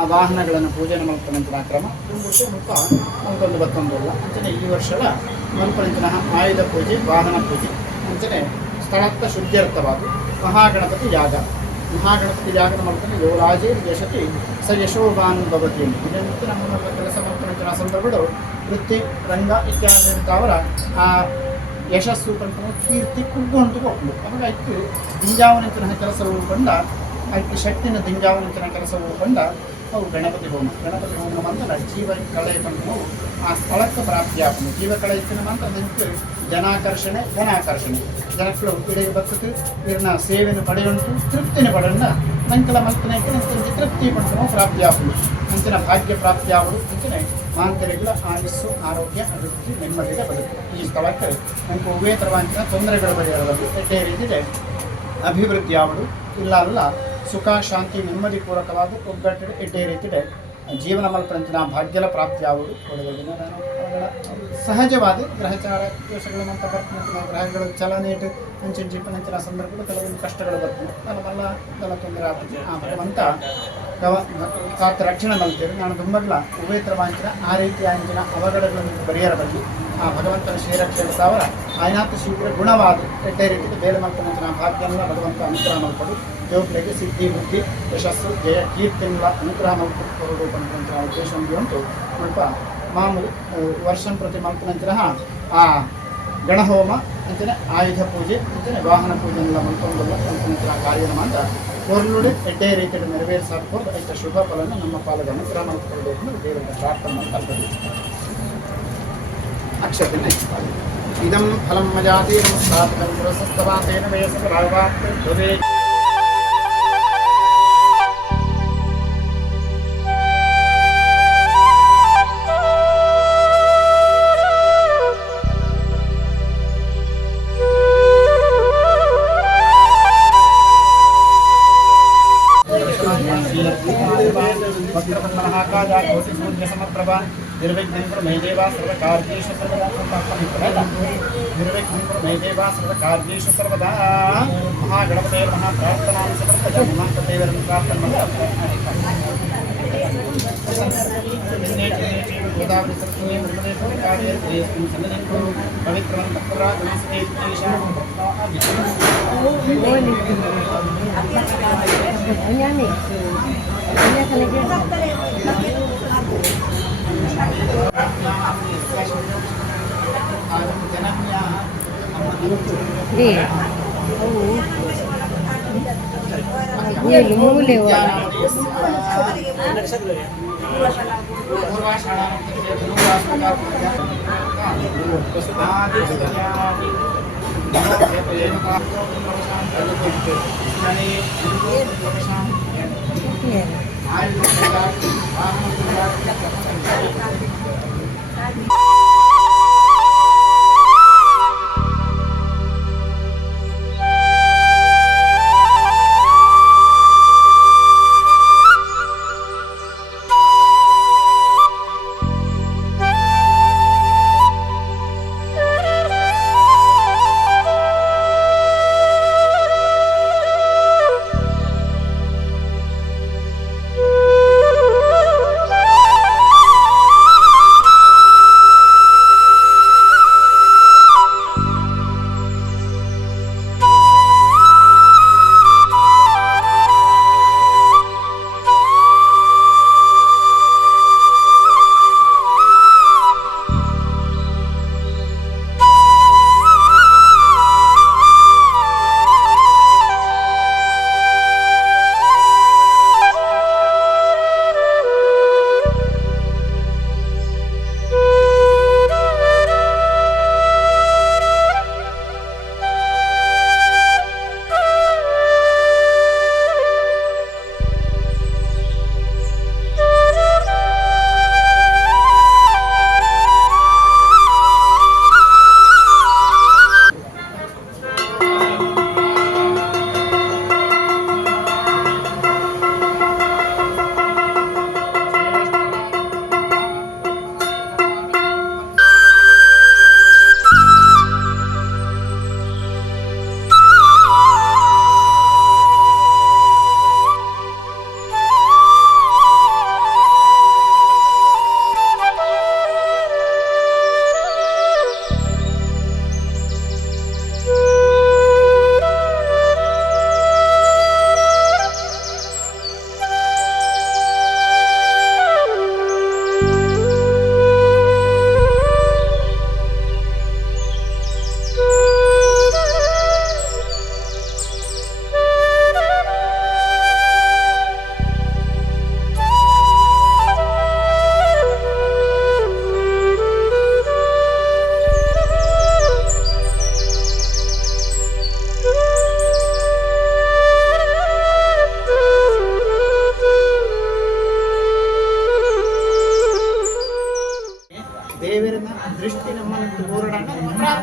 ಆ ವಾಹನಗಳನ್ನು ಪೂಜನೆ ಮಲ್ಪನಂಚಿನ ಕ್ರಮ ತುಂಬ ಒಂದೊಂದು ಬತ್ತೊಂದಲ್ಲ ಅಂಚನೆ ಈ ವರ್ಷದ ಮಲ್ಪನಂಚಿನ ಆಯುಧ ಪೂಜೆ ವಾಹನ ಪೂಜೆ ಅಂಚನೆ ಸ್ಥಳತ್ತ ಶುದ್ಧ್ಯರ್ಥವಾದ ಮಹಾಗಣಪತಿ ಯಾಗ ಯಾಗದ ಮಲ್ಪನೆ ಯೋರಾಜೇ ಯಶತಿ ಸ ಯಶೋಗಾನ್ ಭವತಿ ಇದನ್ನು ನಮ್ಮ ಕೆಲಸ ಮಲ್ಪನಂಚಿನ ಸಂದರ್ಭಗಳು ವೃತ್ತಿ ರಂಗ ಇತ್ಯಾದಿ ಅವರ ಆ ಯಶಸ್ಸು ಕಂಡು ಕೀರ್ತಿ ಕುಗ್ಗೊಂಡು ಹೋಗ್ಲು ಅವಾಗ ಆಯ್ತು ದಿಂಜಾವನಂಚಿನ ಕೆಲಸವು ಕಂಡ ಆಯ್ತು ಶಕ್ತಿನ ದಿಂಜಾವನಂಚಿನ ಕೆಲಸವು ಕಂಡ ಅವು ಗಣಪತಿ ಹೋಮ ಅಂದ್ರೆ ಜೀವ ಕಳೆ ಕಂಡು ಆ ಸ್ಥಳಕ್ಕೆ ಪ್ರಾಪ್ತಿಯಾಗಲು ಜೀವ ಕಳೆ ಇತ್ತಿನ ಮಂತ್ರ ಅದಕ್ಕೆ ಜನಾಕರ್ಷಣೆ ಜನಕ್ಕಳು ಇಡೀ ಬರ್ತದೆ ಇದನ್ನ ಸೇವೆಯನ್ನು ಪಡೆಯುಂಟು ತೃಪ್ತಿನ ಪಡೆಯನ್ನ ನಂಕಲ ಮಲ್ಪನೆ ತೃಪ್ತಿ ಪಡೆದು ಪ್ರಾಪ್ತಿಯಾಗಲು ಅಂಚಿನ ಭಾಗ್ಯ ಪ್ರಾಪ್ತಿಯಾಗಲು ಅಂಚನೆ ಮಾಂತರಿಗಳ ಆಯುಸ್ಸು ಆರೋಗ್ಯ ಅಭಿವೃದ್ಧಿ ನೆಮ್ಮದಿಗೆ ಬದುಕು ಈ ಸ್ಥಳಕ್ಕೆ ನಮಗೆ ಉಭಯ ತರವಾಂಚಿನ ತೊಂದರೆಗಳು ಬರೆಯಬಹುದು ಎಟ್ಟೇ ರೀತಿಗೆ ಅಭಿವೃದ್ಧಿ ಆಗುವುದು ಇಲ್ಲ ಅಲ್ಲ ಸುಖ ಶಾಂತಿ ನೆಮ್ಮದಿ ಪೂರ್ವಕವಾದ ಒಗ್ಗಟ್ಟು ಎಟ್ಟೇ ರೀತಿಗೆ ಜೀವನ ಮಲ್ಪನಂಚಿನ ಭಾಗ್ಯಲ ಪ್ರಾಪ್ತಿಯಾಗುವುದು ಒಳ್ಳೆಯ ದಿನ ಸಹಜವಾದ ಗ್ರಹಚಾರ ದೋಷಗಳು ಮತ್ತು ಬರ್ತನಂಚಿನ ಗ್ರಹಗಳು ಚಲನೇಟು ಅಂಚಿನ ಸಂದರ್ಭಗಳು ಕೆಲವೊಂದು ಕಷ್ಟಗಳು ಬರ್ತವೆ ಕೆಲವೆಲ್ಲ ಕೆಲ ತೊಂದರೆ ಆಗ್ತದೆ ಆ ಭಗವಂತ ಕಾತ ರಕ್ಷಣೆ ಮಲ್ತೇವೆ ನಾನು ತುಂಬಲ್ಲ ಉಭಯತರ ವಾಂಚಿನ ಆ ರೀತಿಯ ಅಂಚಿನ ಅವಘಡಗಳನ್ನು ಬರೆಯರಬಲ್ಲಿ ಆ ಭಗವಂತನ ಶ್ರೀರಕ್ಷಣೆ ಸಾವಿರ ಆಯ್ನಾಥ ಶೀಘ್ರ ಗುಣವಾದ ಎಟ್ಟೇ ರೀತಿಗೆ ಬೇರೆ ಮಲ್ಪನಂಚಿನ ಭಾಗ್ಯನ ಭಗವಂತ ಅನುಗ್ರಹ ಮಲ್ಪಡು ದೇವರಿಗೆ ಸಿದ್ಧಿ ಬುದ್ಧಿ ಯಶಸ್ಸು ಜಯ ಕೀರ್ತಿಗಳ ಅನುಗ್ರಹ ಮಲ್ಪಡು ರೂಪಂತರ ಉದ್ದೇಶ ಉಂಟು ಸ್ವಲ್ಪ ಮಾಮೂಲಿ ವರ್ಷಂ ಪ್ರತಿ ಮಲ್ಪನಂಚಿನ ಆ ಗಣಹೋಮ ಅಂಚನೆ ಆಯುಧ ಪೂಜೆ ಅಂಚನೆ ವಾಹನ ಪೂಜೆ ಎಲ್ಲ ಮಲ್ಕೊಂಡಲ್ಲ ಮಲ್ಪನಂಚಿನ ಕಾರ್ಯನ ಮಾತ್ರ ಹೊರಲುಡಿ ಎಡ್ಡೆ ರೀತಿಯಲ್ಲಿ ನೆರವೇರಿಸಾಕ್ಬೋದು ಐತ ಶುಭ ಫಲನ ನಮ್ಮ ಪಾಲದ ಅನುಗ್ರಹ ಮಾಡಿಕೊಳ್ಳಬೇಕು ಎಂದು ದೇವರಿಗೆ ಪ್ರಾರ್ಥನೆ ಮಾಡ್ತಾರೆ ಅಕ್ಷತೆನ ಇದಂ ಫಲಂ ಮಜಾತಿ ನಮಸ್ಕಾರಂ ಪುರಸಸ್ತವಾತೇನ ವಯಸ್ಸ ಭಾಗವಾತ್ಮೇ समप्रभा निर्विघ्नं मे देवा सर्वकार्येषु सर्वदा महागणपते महाप्रार्थनां समर्पयामि महादेवरं प्रार्थनां गोदावरी सरस्वती नर्मदे कावेरी देशं सन्निधिं पवित्रं तत्पुराणस्ते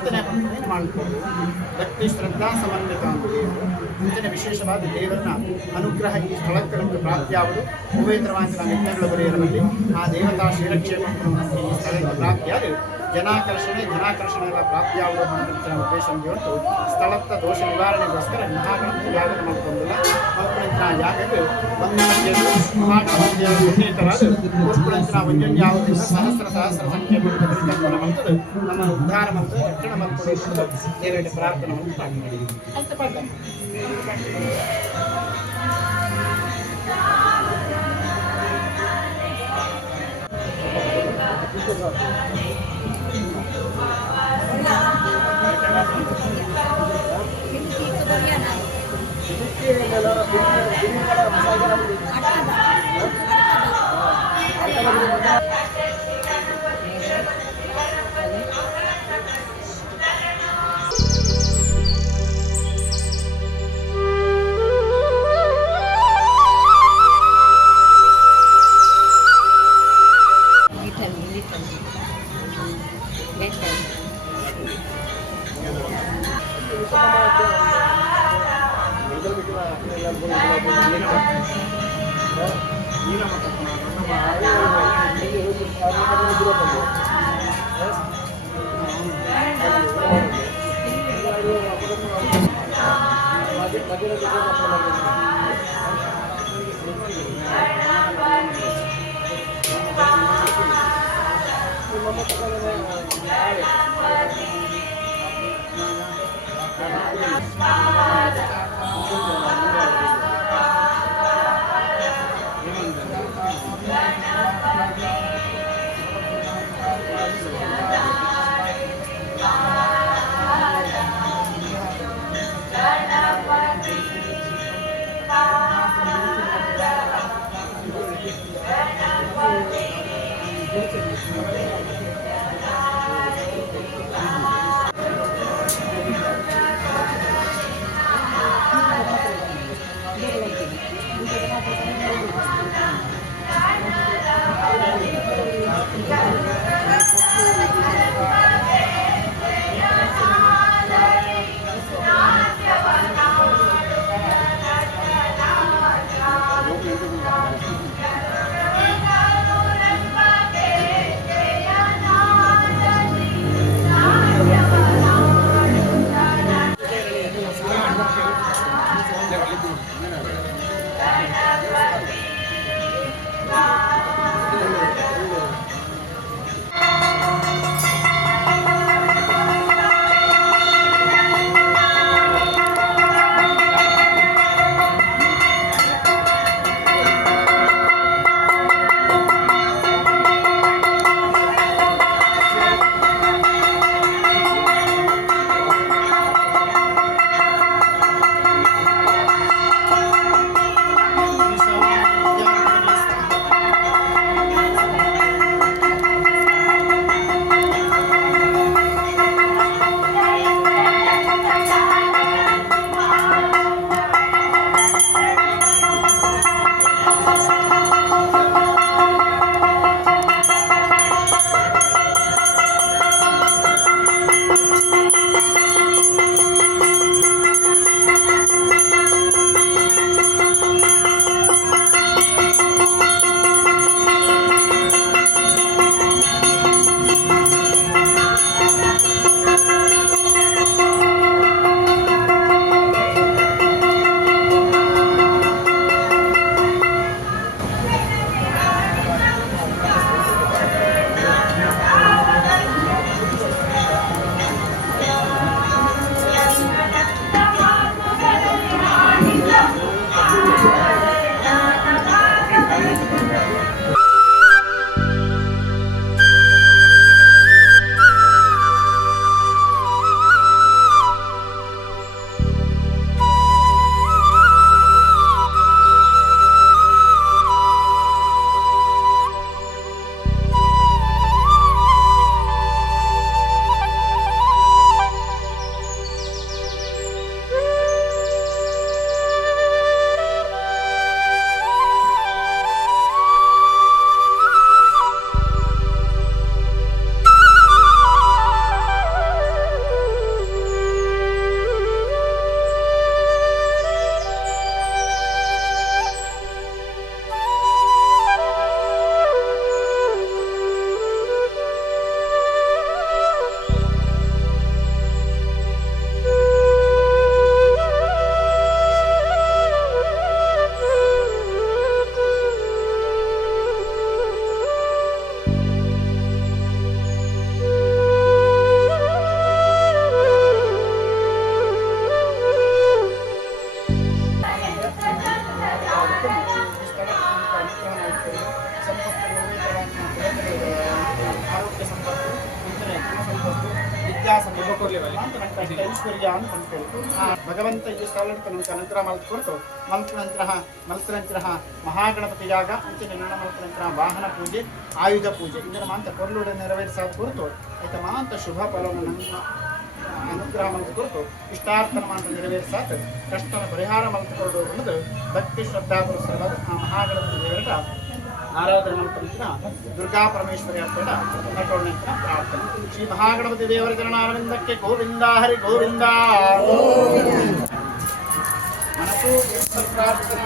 ಪ್ರಾರ್ಥನೆ ಮಾಡಿಕೊಂಡು ಭಕ್ತಿ ಶ್ರದ್ಧಾ ಸಮನ್ವಿತ ಅಂತ ಮುಂಚೆನೆ ವಿಶೇಷವಾದ ದೇವರನ್ನ ಅನುಗ್ರಹ ಈ ಸ್ಥಳಕ್ಕೆ ನಮಗೆ ಪ್ರಾಪ್ತಿಯಾಗುವುದು ಉಭಯತರವಾದ ಯಜ್ಞಗಳ ಬರೆಯರಲ್ಲಿ ಆ ದೇವತಾ ಶ್ರೀರಕ್ಷೆ ನಮಗೆ ಈ ಸ್ಥಳಕ್ಕೆ ಪ್ರಾಪ್ತಿಯಾಗಿ ಜನಾಕರ್ಷಣೆ ಎಲ್ಲ ಪ್ರಾಪ್ತಿಯಾಗುವ ಉದ್ದೇಶ ಹೊರತು ಸ್ಥಳದ ದೋಷ ನಿವಾರಣೆಗೋಸ್ಕರ ಮಹಾಗಣಪತಿ ಯಾಗದ ಮಾಡ್ಕೊಂಡಿಲ್ಲ ಮಲ್ಪುಳಿಂಚಿನ ಯಾಗಕ್ಕೆ ಮಹಾಗಣಪತಿಯ ಪುಣ್ಯತರಾದ ಪೂರ್ಪುಳಿಂಚಿನ ಒಂಜೊಂದು ಯಾವುದರಿಂದ ಸಹಸ್ರ ಸಂಖ್ಯೆ ಪರಿಕಲ್ಪನೆ ಮಾಡ್ತದೆ ನಮ್ಮ ಉದ್ಧಾರ ಮತ್ತು ರಕ್ಷಣೆ ಮಾಡ್ಕೊಂಡು ದೇವರಿಗೆ ಪ್ರಾರ್ಥನೆ ಮಾಡಿ ಅಷ್ಟೇ ಪಾಠ ವಿದ್ಯಾಸನ ಅಂತ ನಂಗೆ ಐಶ್ವರ್ಯ ಅಂತ ಅಂತೇಳಿ ಭಗವಂತ ಈ ಸ್ಥಳಕ್ಕೆ ನಮ್ಗೆ ಅನುಗ್ರಹ ಮಲ್ತು ಕೊಡ್ತು ಮಲ್ತನಂತರ ಮಹಾಗಣಪತಿ ಯಾಗ ಅಂಚನೆ ನನ್ನ ಮಲ್ತನಂತರ ವಾಹನ ಪೂಜೆ ಆಯುಧ ಪೂಜೆ ಇದರ ಮಾಂತ ಕೊರ್ಲುಡೆ ನೆರವೇರಿಸಾದ ಕುರಿತು ಆಯ್ತಾ ಮಾಂತ ಶುಭ ಫಲವನ್ನು ನಮ್ಮ ಅನುಗ್ರಹ ಮಲ್ತು ಕೊಟ್ಟು ಇಷ್ಟಾರ್ಥನ ಮಾಂತ ನೆರವೇರಿಸಾದ ಕಷ್ಟನ ಪರಿಹಾರ ಮಲ್ತು ಕೊಡು ಅನ್ನೋದು ಭಕ್ತಿ ಶ್ರದ್ಧಾ ಪುರಸ್ಸರವಾದ ಆ ಮಹಾಗಣಪತಿ ದೇವರ ಆರಾಧನೆ ಮಲ್ಪಂತಿನ ದುರ್ಗಾ ಪರಮೇಶ್ವರಿ ಹಬ್ಬದ ನಟೋಣಂತಿನ ಪ್ರಾರ್ಥನೆ ಶ್ರೀ ಮಹಾಗಣಪತಿ ದೇವರ ಚರಣಾರವಿಂದಕ್ಕೆ ಗೋವಿಂದ ಹರಿ ಗೋವಿಂದ మనకు ప్రార్థన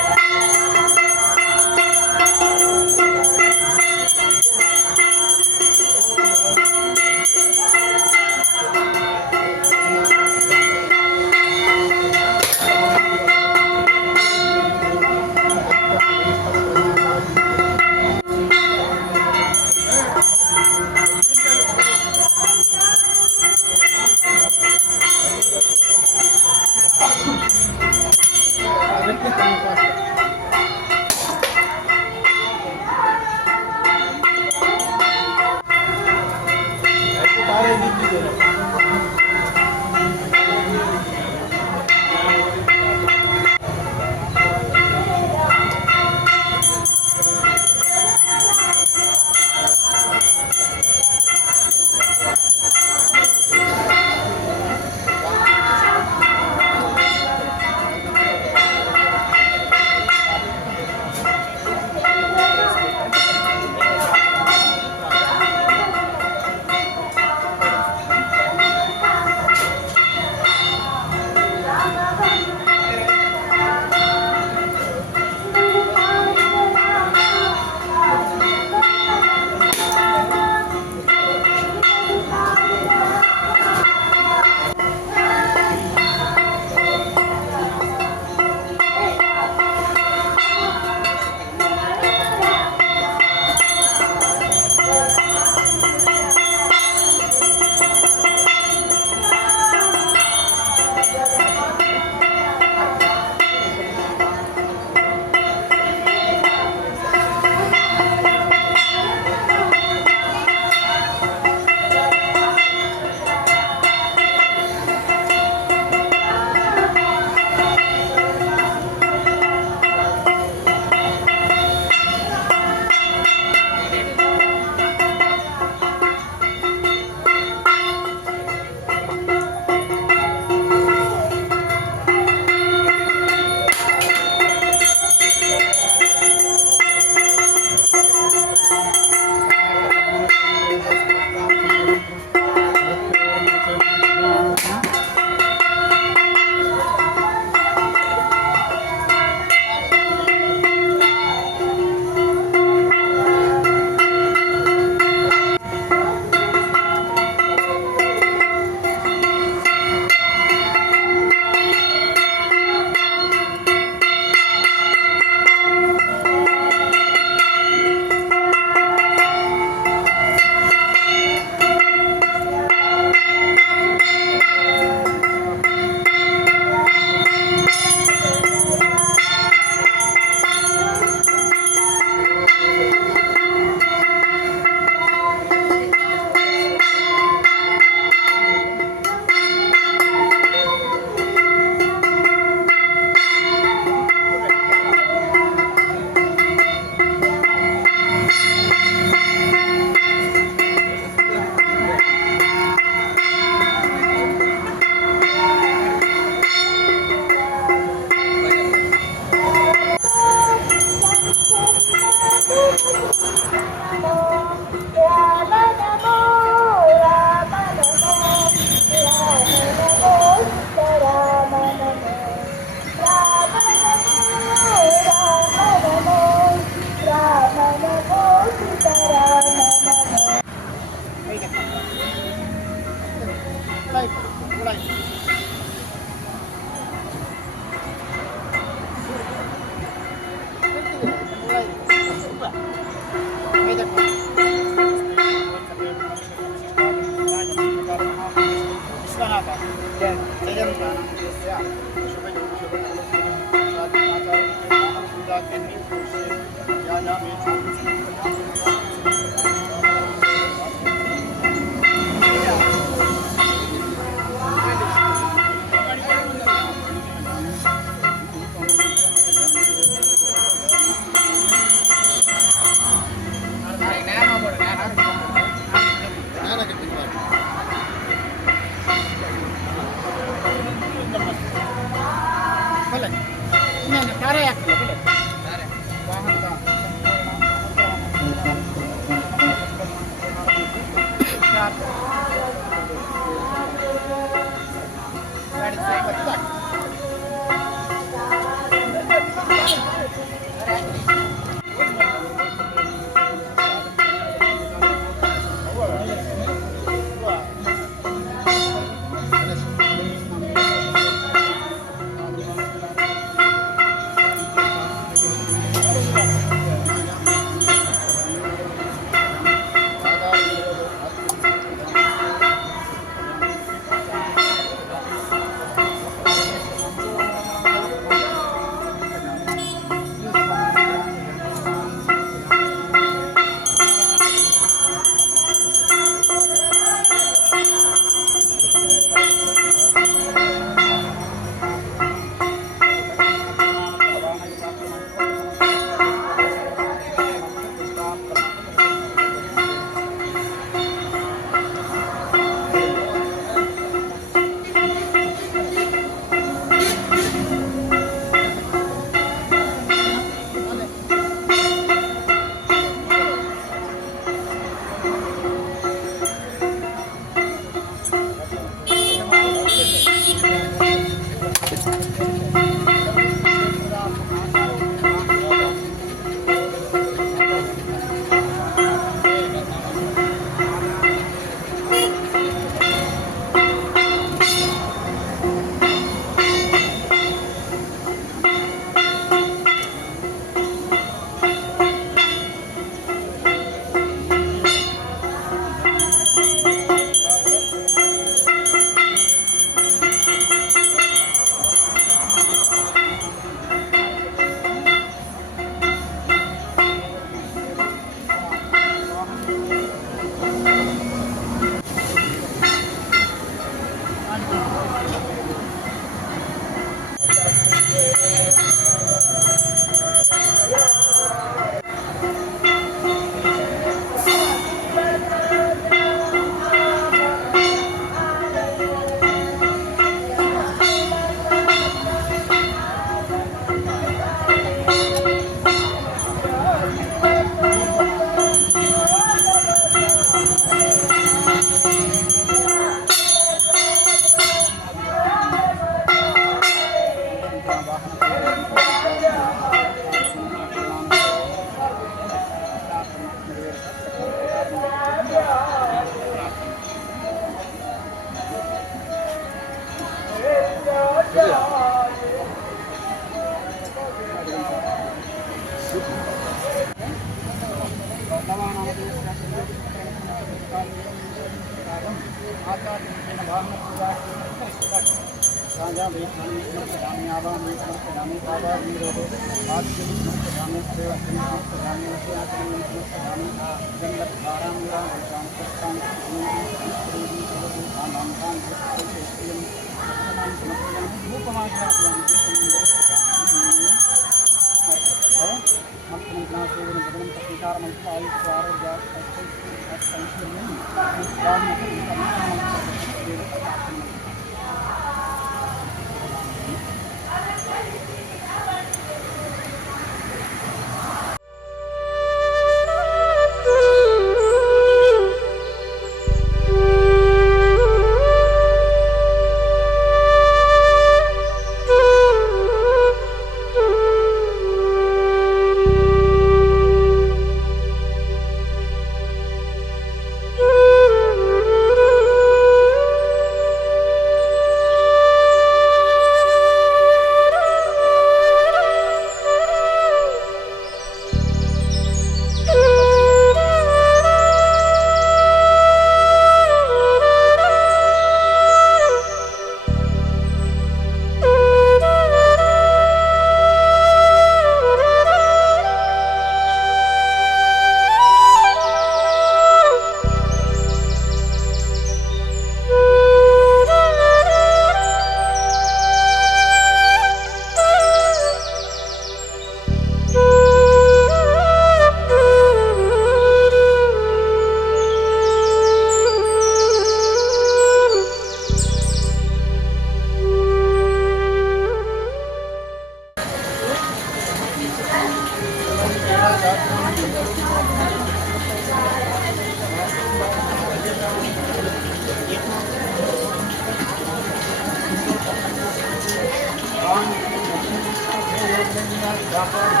Bye.